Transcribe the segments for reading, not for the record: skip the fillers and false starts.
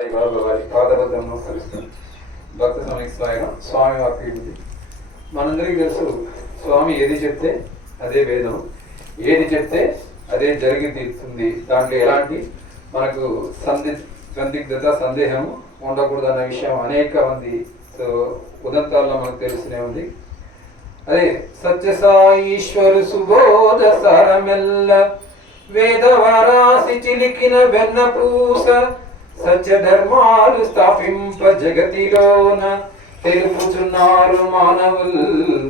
వారి పాదబద్ధం నమస్కరిస్తుంది. భక్త సమయకి స్వాగతం. స్వామి వాక్యం మనందరికీ తెలుసు, స్వామి ఏది చెప్తే అదే వేదం, ఏది చెప్తే అదే జరిగి తీరుతుంది. దాంట్లో ఎలాంటి మనకు సందిగ్ధత సందేహం ఉండకూడదన్న విషయం అనేక మంది ఉదంతాల్లో మనకు తెలుస్తూనే ఉంది. అదే సత్యసాయీశ్వరు సుబోధ సారమెల్ల వేదవరాసి చిలికిన వెన్నపూస సత్య ధర్మాలు స్థాపింప జగతిలోన తెలుపుచున్నారు మానవులు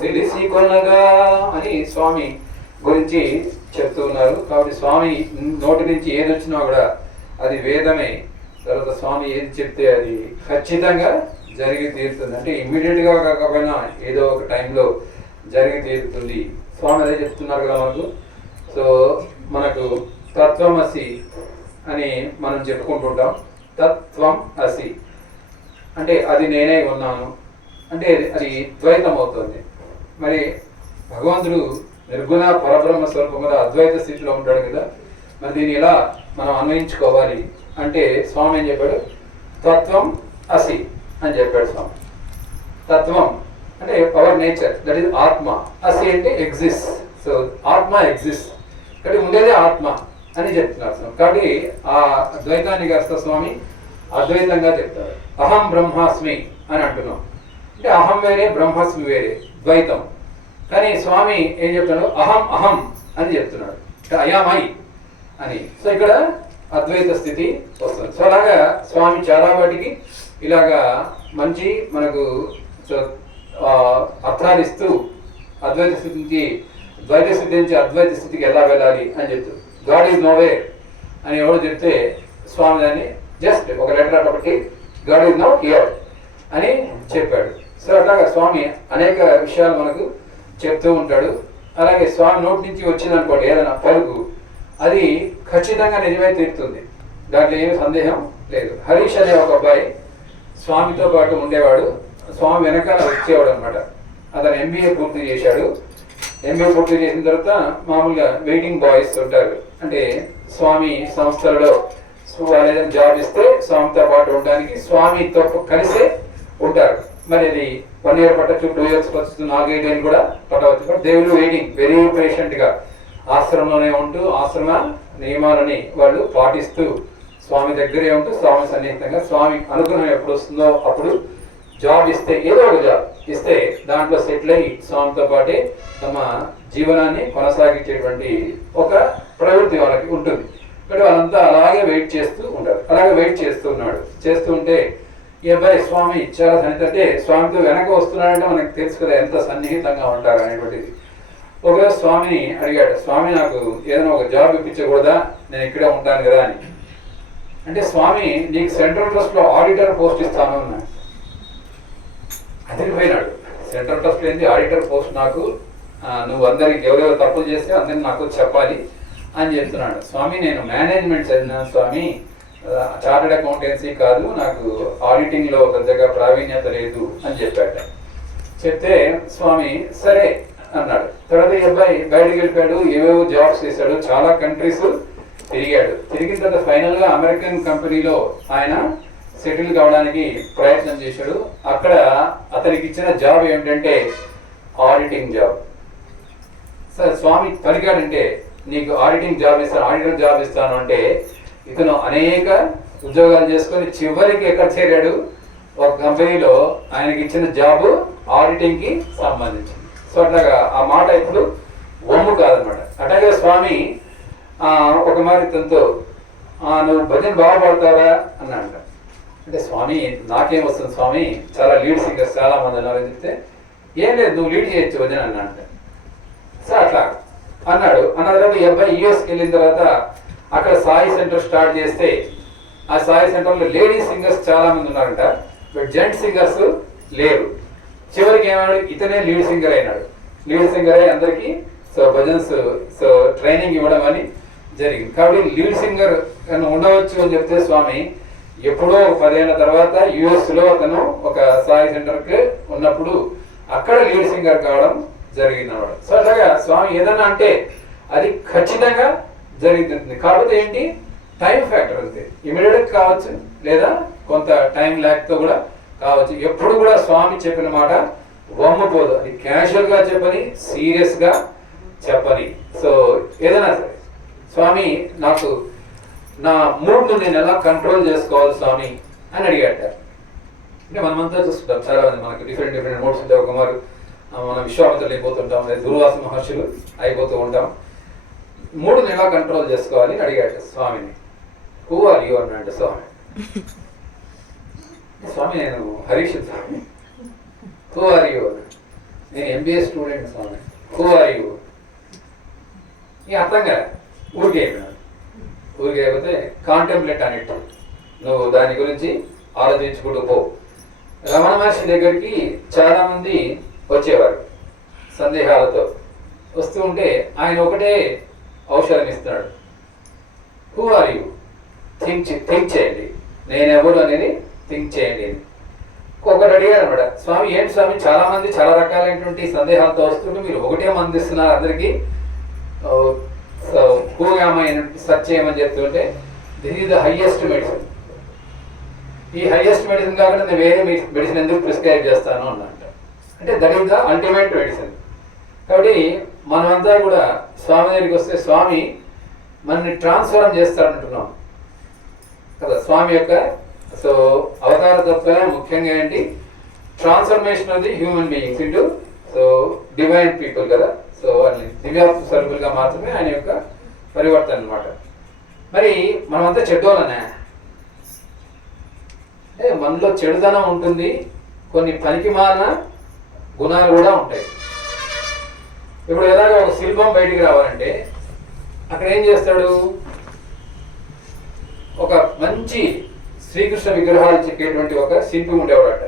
తెలిసి కొనగా అని స్వామి గురించి చెప్తూ ఉన్నారు. కాబట్టి స్వామి నోటి నుంచి ఏది వచ్చినా కూడా అది వేదమే. తర్వాత స్వామి ఏది చెప్తే అది ఖచ్చితంగా జరిగి తీరుతుంది. అంటే ఇమ్మీడియట్గా కాకపోయినా ఏదో ఒక టైంలో జరిగి తీరుతుంది. స్వామి అదే చెప్తున్నారు కదా మనకు. సో మనకు తత్వమసి అని మనం చెప్పుకుంటుంటాం. తత్వం అసి అంటే అది నేనే ఉన్నాను అంటే అది ద్వైతం అవుతుంది. మరి భగవంతుడు నిర్గుణ పరబ్రహ్మ స్వరూపం కదా, అద్వైత స్థితిలో ఉంటాడు కదా. మరి దీన్ని ఎలా మనం అన్వయించుకోవాలి అంటే స్వామి ఏం చెప్పాడు? తత్వం అసి అని చెప్పాడు స్వామి. తత్వం అంటే పవర్ నేచర్, దట్ ఈస్ ఆత్మ. అసి అంటే ఎగ్జిస్ట్. సో ఆత్మ ఎగ్జిస్ట్, ఇక్కడ ఉండేదే ఆత్మ అని చెప్తున్నారు స్వామి. కాబట్టి ఆ ద్వైతాన్ని కాస్త స్వామి అద్వైతంగా చెప్తారు. అహం బ్రహ్మాస్మి అని అంటున్నాం అంటే అహం వేరే బ్రహ్మాస్మి వేరే, ద్వైతం. కానీ స్వామి ఏం చెప్తాడు? అహం అహం అని చెప్తున్నాడు, అయామై అని. సో ఇక్కడ అద్వైత స్థితి వస్తుంది. సో అలాగా స్వామి చాలా వాటికి ఇలాగా మంచి మనకు అర్థాలిస్తూ అద్వైత స్థితి నుంచి ద్వైత స్థితి నుంచి అద్వైత స్థితికి ఎలా వెళ్ళాలి అని చెప్తారు. గాడ్ ఈజ్ నోవే అని ఎవరు చెప్తే స్వామి దాన్ని జస్ట్ ఒక లెటర్ అటువంటి గాడ్ ఈజ్ నౌ హియర్ అని చెప్పాడు. సో అట్లాగా స్వామి అనేక విషయాలు మనకు చెప్తూ ఉంటాడు. అలాగే స్వామి నోటి నుంచి వచ్చిందనుకోండి ఏదైనా పలుకు, అది ఖచ్చితంగా నిజమే తీరుతుంది, దాంట్లో ఏమి సందేహం లేదు. హరీష్ అనే ఒక అబ్బాయి స్వామితో పాటు ఉండేవాడు, స్వామి వెనకాల వచ్చేవాడు అనమాట. అతను ఎంబీఏ పూర్తి చేశాడు. ఎంబీఏ పూర్తి చేసిన తర్వాత మామూలుగా వెయిటింగ్ బాయ్స్ ఉంటారు, అంటే స్వామి సంస్థలలో వాళ్ళు ఏదైనా జాబ్ ఇస్తే స్వామితో పాటు ఉండడానికి స్వామితో కలిసే ఉంటారు. మరి అది 1 year పట్టచ్చు, 2 years పట్టచ్చు, 4-5 ఏళ్ళు కూడా పట్టవచ్చు. But they will waiting very patient గా ఆశ్రమంలోనే ఉంటూ ఆశ్రమ నియమాలని వాళ్ళు పాటిస్తూ స్వామి దగ్గరే ఉంటూ స్వామి సన్నిహితంగా స్వామి అనుగ్రహం ఎప్పుడు వస్తుందో అప్పుడు జాబ్ ఇస్తే, ఏదో ఒక జాబ్ ఇస్తే దాంట్లో సెటిల్ అయ్యి స్వామితో పాటే తమ జీవనాన్ని కొనసాగించేటువంటి ఒక ప్రవృత్తి వాళ్ళకి ఉంటుంది. ఇక్కడ వాళ్ళంతా అలాగే వెయిట్ చేస్తూ ఉంటారు. అలాగే వెయిట్ చేస్తూ ఉన్నాడు. చేస్తూ ఉంటే ఈ అబ్బాయి స్వామి చాలా సన్నిహిత, అంటే స్వామితో వెనక వస్తున్నాడంటే మనకు తెలుసు కదా ఎంత సన్నిహితంగా ఉంటారు అనేటువంటిది. ఒకరోజు స్వామిని అడిగాడు, స్వామి నాకు ఏదైనా ఒక జాబ్ ఇప్పించకూడదా, నేను ఇక్కడే ఉంటాను కదా అని. అంటే స్వామి నీకు సెంట్రల్ ట్రస్ట్ లో ఆడిటర్ పోస్ట్ ఇస్తాను అన్నాడు. అదిరిపోయినాడు. సెంట్రల్ ట్రస్ట్ ఏంటి, ఆడిటర్ పోస్ట్ నాకు, నువ్వు అందరికి ఎవరెవరు తప్పులు చేస్తే అందరికి నాకు చెప్పాలి అని చెప్తున్నాడు. స్వామి నేను మేనేజ్మెంట్ చదివినాను స్వామి, చార్టెడ్ అకౌంటెన్సీ కాదు, నాకు ఆడిటింగ్ లో పెద్దగా ప్రావీణ్యత లేదు అని చెప్పాడు. చెప్తే స్వామి సరే అన్నాడు. తర్వాత ఈ అబ్బాయి బయటకు వెళ్ళిపోయాడు, ఏవేవో జాబ్స్ చేశాడు, చాలా కంట్రీస్ తిరిగాడు. తిరిగిన తర్వాత ఫైనల్ గా అమెరికన్ కంపెనీలో ఆయన సెటిల్ కావడానికి ప్రయత్నం చేశాడు. అక్కడ అతనికి ఇచ్చిన జాబ్ ఏమిటంటే ఆడిటింగ్ జాబ్. సార్ స్వామి పలికాడంటే నీకు ఆడిటింగ్ జాబ్ ఇస్తాను, ఆడిటర్ జాబ్ ఇస్తాను అంటే ఇతను అనేక ఉద్యోగాలు చేసుకొని చివరికి ఎక్కడ చేరాడు? ఒక కంపెనీలో ఆయనకి ఇచ్చిన జాబ్ ఆడిటింగ్ కి సంబంధించింది. సో అట్లాగా ఆ మాట ఇప్పుడు ఒమ్ము కాదనమాట. అట్లాగే స్వామి ఒక మారి తనతో నువ్వు భజన బాగా పాడతావా అన్నాడు. అంటే స్వామి నాకేం వస్తుంది స్వామి, చాలా లీడ్ సింగర్స్ చాలా మంది అన్నారు చెప్తే, ఏం లేదు నువ్వు లీడ్ చేయొచ్చు భజన అన్నాడు. సో అట్లా అన్నాడు. అన్న తర్వాత ఈ అబ్బాయి యూఎస్కి వెళ్ళిన తర్వాత అక్కడ సాయి సెంటర్ స్టార్ట్ చేస్తే ఆ సాయి సెంటర్లో లేడీస్ సింగర్స్ చాలా మంది ఉన్నారంట, బట్ జెంట్స్ సింగర్స్ లేరు. చివరికి ఏమన్నాడు, ఇతనే లీడ్ సింగర్ అయినాడు. లీడ్ సింగర్ అయి అందరికీ సో భజన్స్ సో ట్రైనింగ్ ఇవ్వడం అని జరిగింది. కాబట్టి లీడ్ సింగర్ ఉండవచ్చు అని చెప్తే స్వామి ఎప్పుడో 10 ఏళ్ల తర్వాత యుఎస్ లో అతను ఒక సాయి సెంటర్ కి ఉన్నప్పుడు అక్కడ లీడ్ సింగర్ కావడం జరిగింది అన్నమాట. సో అలాగా స్వామి ఏదన్నా అంటే అది ఖచ్చితంగా జరుగుతుంది. కాకపోతే ఏంటి, టైం ఫ్యాక్టర్ అంతే. ఇమీడియట్ కావచ్చు, లేదా కొంత టైం ల్యాక్తో కూడా కావచ్చు. ఎప్పుడు కూడా స్వామి చెప్పిన మాట వమ్మపోదు. అది క్యాజువల్గా చెప్పని, సీరియస్గా చెప్పని. సో ఏదైనా సరే స్వామి నాకు నా మూడ్ను నేను ఎలా కంట్రోల్ చేసుకోవాలి స్వామి అని అడిగాట. అంటే మనమంతా చూస్తుంటాం, చాలా మంది మనకు డిఫరెంట్ డిఫరెంట్ మూడ్స్ ఉంటాయి. ఒక మారు మనం విశ్వామిత్రులు అయిపోతుంటాం, లేదా దుర్వాస మహర్షులు అయిపోతూ ఉంటాం. మూడుని ఎలా కంట్రోల్ చేసుకోవాలి అని అడిగాట స్వామిని. హూ ఆర్ యూ అన్నాడు స్వామి. స్వామి నేను హరీష్ స్వామి. Who are you? నేను ఎంబీఏ స్టూడెంట్ స్వామి. Who are you? ఈ అర్థం కదా, ఊరికే అయిపోయినాడు. ఊరికే అయిపోతే కాంటెంప్లేట్ అన్నట్టు, నువ్వు దాని గురించి ఆలోచించుకుంటూ పో. రమణ మహర్షి దగ్గరికి చాలా మంది వచ్చేవారు సందేహాలతో. వస్తూ ఉంటే ఆయన ఒకటే ఔషధం ఇస్తున్నాడు. Who are you? థింక్ చేయండి, నేనెవరు అనేది థింక్ చేయండి. ఒకటి అడిగారు అనమాట, స్వామి ఏంటి స్వామి చాలా మంది చాలా రకాలైనటువంటి సందేహాలతో వస్తుంటే మీరు ఒకటే మంది ఇస్తున్నారు అందరికీ, సర్చ్ చేయమని చెప్తుంటే, this is the highest medicine. ఈ హైయెస్ట్ మెడిసిన్ కాకుండా నేను వేరే మెడిసిన్ ఎందుకు ప్రిస్క్రైబ్ చేస్తాను అన్నట్టు. అంటే that is the ultimate medicine. కాబట్టి మనమంతా కూడా స్వామి దగ్గరికి వస్తే స్వామి మనని ట్రాన్స్ఫార్మ్ చేస్తాడంటున్నాం కదా. స్వామి యొక్క సో అవతార తత్వమే ముఖ్యంగా ఏంటి, transformation of the human beings into so divine people కదా. సో వాళ్ళని దివ్య స్వరూపులుగా మాత్రమే ఆయన యొక్క పరివర్తన అనమాట. మరి మనమంతా చెడ్డోళ్ళనే అంటే మనలో చెడుదనం ఉంటుంది, కొన్ని పనికిమాలిన గుణాలు కూడా ఉంటాయి. ఇప్పుడు ఎలాగ ఒక శిల్పం బయటికి రావాలంటే అక్కడ ఏం చేస్తాడు, ఒక మంచి శ్రీకృష్ణ విగ్రహాలు చెక్కేటువంటి ఒక శిల్పి ఉండేవాడట.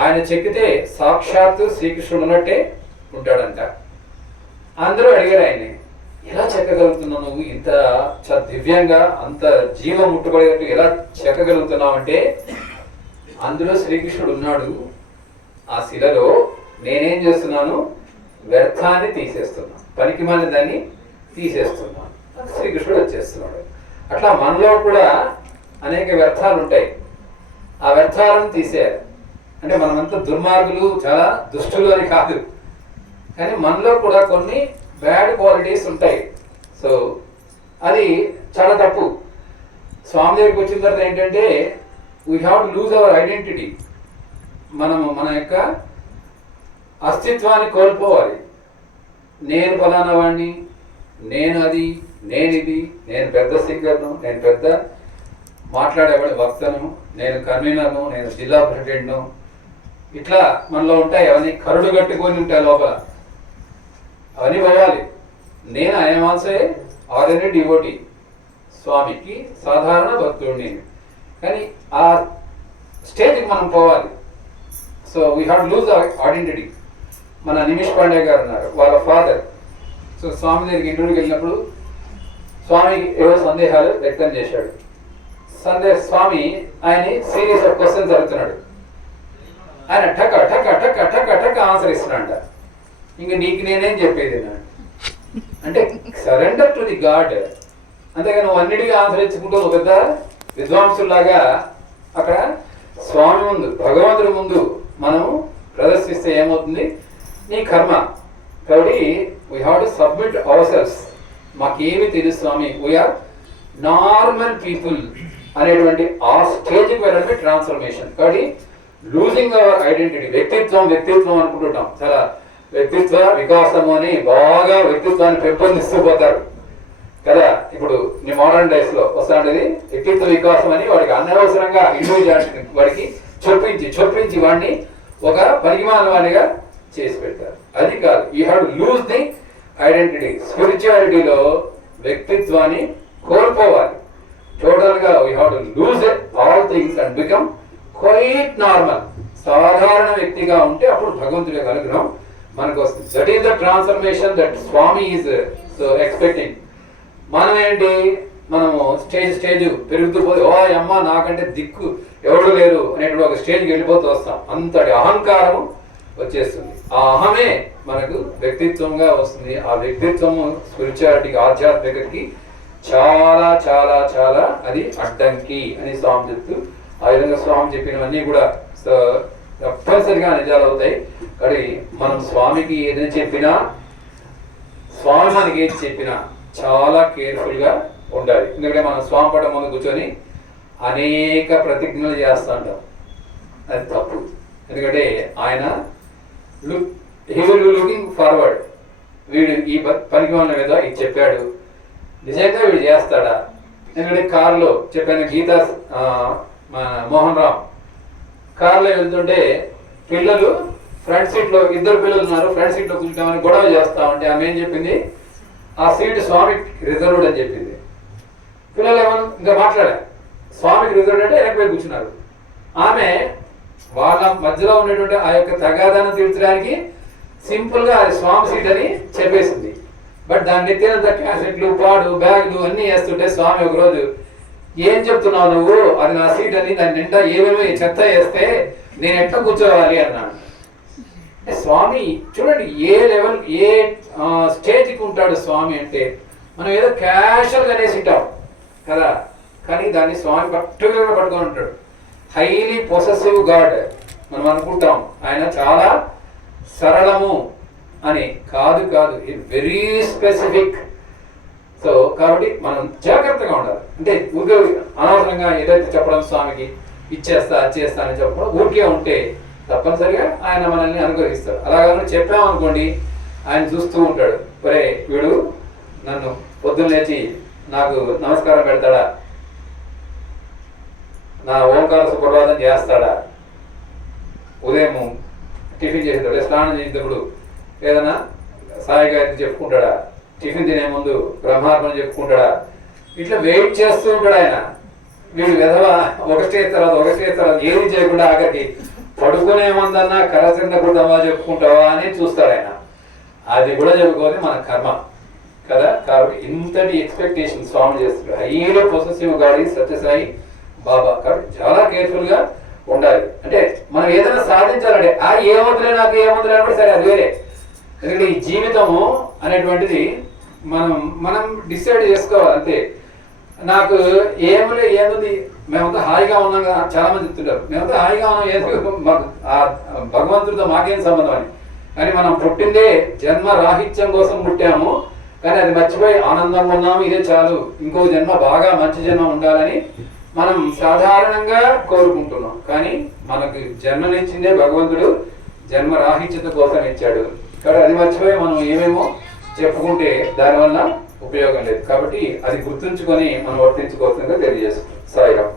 ఆయన చెక్కితే సాక్షాత్తు శ్రీకృష్ణుడు ఉన్నట్టే ఉంటాడంట. అందరూ అడిగారు ఆయన్ని, ఎలా చెక్కగలుగుతున్నావు నువ్వు, ఇంత దివ్యంగా అంత జీవం ముట్టుబడేటట్టు ఎలా చెక్కగలుగుతున్నావు అంటే, అందులో శ్రీకృష్ణుడు ఉన్నాడు, ఆ శిలలో నేనేం చేస్తున్నాను, వ్యర్థాన్ని తీసేస్తున్నాను, పనికిమాలిన దాన్ని తీసేస్తున్నాను, శ్రీకృష్ణుడు వచ్చేస్తున్నాడు. అట్లా మనలో కూడా అనేక వ్యర్థాలు ఉంటాయి, ఆ వ్యర్థాలను తీసేయాలి. అంటే మనమంతా దుర్మార్గులు, చాలా దుష్టులు అని కాదు, కానీ మనలో కూడా కొన్ని బ్యాడ్ క్వాలిటీస్ ఉంటాయి. సో అది చాలా తప్పు. స్వామి దగ్గరికి వచ్చిన తర్వాత ఏంటంటే we have to lose our identity. మనము మన యొక్క అస్తిత్వాన్ని కోల్పోవాలి. నేను ఫలానా వాడిని, నేను అది, నేను ఇది, నేను పెద్ద సింగర్ను, నేను పెద్ద మాట్లాడేవాడి వక్తను, నేను కన్వీనర్ను, నేను జిల్లా ప్రెసిడెంట్ను, ఇట్లా మనలో ఉంటాయి. అవన్నీ కరుడు కట్టుకొని ఉంటాయి లోపల, అవన్నీ పోవాలి. నేను ఐఎమ్ ఆల్సో ఆర్డినరీ డివోటీ, స్వామికి సాధారణ భక్తుడు నేను. కానీ ఆ స్టేజ్కి మనం పోవాలి. So we have to loose identity. మన నిమిష్ పాండే గారు ఉన్నారు, వాళ్ళ ఫాదర్. సో స్వామి దగ్గరికి ఇంటర్వ్యూకి వెళ్ళినప్పుడు స్వామికి ఏవో సందేహాలు వ్యక్తం చేశాడు. స్వామి ఆయన్ని సీరియస్ ఆఫ్ క్వశ్చన్స్ అడుగుతున్నాడు. ఆయన టక టక టక టక టక ఆన్సర్ ఇస్తున్నాడు. ఇంక నీకు నేనేం చెప్పేది అంటే సరెండర్ టు ది గాడ్. అంతేగాని నువ్వు అన్నిటికీ ఆన్సర్ ఇచ్చుకుంటూ ఒక పెద్ద విద్వాంసులాగా అక్కడ స్వామి ముందు, భగవంతుడి ముందు మనం ప్రదర్శిస్తే ఏమవుతుంది, నీ కర్మ. కాబట్టి we have to submit our selves. మాకేమి తెలుసు స్వామి, వీఆర్ నార్మల్ పీపుల్ అనేటువంటి ఆ స్టేజ్కి వెళ్ళడమే ట్రాన్స్ఫర్మేషన్. కాబట్టి లూజింగ్ అవర్ ఐడెంటిటీ, వ్యక్తిత్వం అనుకుంటుంటాం. చాలా వ్యక్తిత్వ వికాసము అని బాగా వ్యక్తిత్వాన్ని పెంపొందిస్తూ పోతారు కదా. ఇప్పుడు నీ మోడర్న్ డేస్ లో వస్తాంటిది వ్యక్తిత్వ వికాసం అని వాడికి అనవసరంగా ఇండివిజువాలిటీ వాడికి చొప్పించి వాడిని ఒక పనికిమాలిన వాడిగా చేసి పెడతారు. అది కాదు, you have to lose the identity. స్పిరిచువాలిటీలో వ్యక్తిత్వాన్ని కోల్పోవాలి టోటల్ గా. We have to lose all things and become quite normal. సాధారణ వ్యక్తిగా ఉంటే అప్పుడు భగవంతుడి యొక్క అనుగ్రహం మనకు వస్తుంది. That is the transformation that స్వామి ఈజ్ సో ఎక్స్పెక్టింగ్. మనం ఏంటి, మనము స్టేజ్ పెరుగుతూ పోయి ఓ అమ్మ నాకంటే దిక్కు ఎవరు లేరు అనేటువంటి ఒక స్టేజ్కి వెళ్ళిపోతూ వస్తాం. అంతటి అహంకారం వచ్చేస్తుంది. ఆ అహమే మనకు వ్యక్తిత్వంగా వస్తుంది. ఆ వ్యక్తిత్వము స్పిరిచువాలిటీకి, ఆధ్యాత్మికతకి చాలా చాలా చాలా అది అడ్డంకి అని స్వామి చెప్తూ, ఆ విధంగా స్వామి చెప్పినవన్నీ కూడా తప్పనిసరిగా నిజాలు అవుతాయి. కానీ మనం స్వామికి ఏదైనా చెప్పినా, స్వామి మనకి ఏది చెప్పినా చాలా కేర్ఫుల్గా ఉండాలి. ఎందుకంటే మనం స్వామి పటం ముందు కూర్చొని అనేక ప్రతిజ్ఞలు చేస్తూ ఉంటాం, అది తప్పు. ఎందుకంటే ఆయన he will be looking forward, వీడు ఈ పనికి వాళ్ళ మీద ఇది చెప్పాడు, నిజంగా వీడు చేస్తాడా? ఎందుకంటే కారులో చెప్పాను, గీతా మోహన్ రామ్ కారులో వెళ్తుంటే పిల్లలు ఫ్రంట్ సీట్లో, ఇద్దరు పిల్లలు ఉన్నారు, ఫ్రంట్ సీట్లో కూర్చుంటామని గొడవ చేస్తా ఉంటే ఆమె ఏం చెప్పింది, ఆ సీట్ స్వామికి రిజర్వ్డ్ అని చెప్పింది. పిల్లలు ఏమన్నా ఇంకా మాట్లాడా, స్వామికి రిజర్వ్డ్ అంటే వెనక్కి పోయి కూర్చున్నారు. ఆమె వాళ్ళ మధ్యలో ఉన్నటువంటి ఆ యొక్క తగాదాన్ని తీర్చడానికి సింపుల్గా అది స్వామి సీట్ అని చెప్పేసింది. బట్ దాన్ని ఎత్తినంత క్యాసెట్లు, పాడు, బ్యాగులు అన్నీ వేస్తుంటే స్వామి ఒకరోజు, ఏం చెప్తున్నావు నువ్వు, అది నా సీట్ అని, దాని నిండా ఏమేమి చెత్త వేస్తే నేను ఎట్లా కూర్చోవాలి అన్నాడు. స్వామి చూడండి ఏ లెవెల్, ఏ స్టేజ్కి ఉంటాడు స్వామి అంటే. మనం ఏదో క్యాషువల్గా అనేసింటాం కదా, కానీ దాన్ని స్వామి పర్టికులర్గా పట్టుకొని ఉంటాడు. హైలీ పొసెసివ్ గాడ్ మనం అనుకుంటాం, ఆయన చాలా సరళము అని. కాదు కాదు, వెరీ స్పెసిఫిక్. సో కాబట్టి మనం జాగ్రత్తగా ఉండాలి. అంటే ఊరికే అనవసరంగా ఏదైతే చెప్పడం స్వామికి ఇచ్చేస్తా అది చేస్తా అని చెప్పడం, ఊరికే ఉంటే తప్పనిసరిగా ఆయన మనల్ని అనుగ్రహిస్తాడు. అలాగే చెప్పామనుకోండి, ఆయన చూస్తూ ఉంటాడు, ఒరే వీడు నన్ను పొద్దున్న లేచి నాకు నమస్కారం పెడతాడా, నా ఓంకార సుప్రభాతం చేస్తాడా, ఉదయం టిఫిన్ చేసేటప్పుడు, స్నానం చేసేటప్పుడు ఏదైనా సాయి గాయత్రి చెప్పుకుంటాడా, టిఫిన్ తినే ముందు బ్రహ్మార్పణ చెప్పుకుంటాడా, ఇట్లా వెయిట్ చేస్తూ ఉంటాడు ఆయన. వీడు విధవ ఒక స్టేజ్ తర్వాత ఏది చేయకుండా ఆఖరికి పడుకునే ముందన్నా కరచండ కుటుంబా చెప్పుకుంటావా అని చూస్తాడు ఆయన. అది కూడా చెప్పుకోవాలి మన కర్మ కదా. కాబట్టి ఇంతటి ఎక్స్పెక్టేషన్ స్వామి చేస్తున్నాడు. హైలీ పొసెసివ్ గాడి సత్యసాయి బాబా. కాబట్టి చాలా కేర్ఫుల్గా ఉండాలి. అంటే మనం ఏదైనా సాధించాలంటే ఏమవుతులే నాకు ఏమవుతులే అంటే సరే, అది వేరే. ఎందుకంటే ఈ జీవితము అనేటువంటిది మనం డిసైడ్ చేసుకోవాలి అంతే. నాకు ఏముంది, మేమంతా హాయిగా ఉన్నాం కదా, చాలా మంది చెప్తుంటారు, మేమంతా హాయిగా ఉన్నాం, ఏదో మాకు ఆ భగవంతుడితో మాకేం సంబంధం అని. కానీ మనం పుట్టిందే జన్మ రాహిత్యం కోసం పుట్టాము, కానీ అది మర్చిపోయి ఆనందంగా ఉన్నాము, ఇదే చాలు, ఇంకో జన్మ బాగా మంచి జన్మ ఉండాలని మనం సాధారణంగా కోరుకుంటున్నాం. కానీ మనకు జన్మనిచ్చిందే భగవంతుడు జన్మ రాహిత్యత కోసం ఇచ్చాడు. కాబట్టి అది మర్చిపోయి మనం ఏమేమో చెప్పుకుంటే దానివల్ల ఉపయోగం లేదు. కాబట్టి అది గుర్తుంచుకొని మనం వర్తించుకోవాల్సిందిగా తెలియజేస్తున్నాం. సాయిరామ్.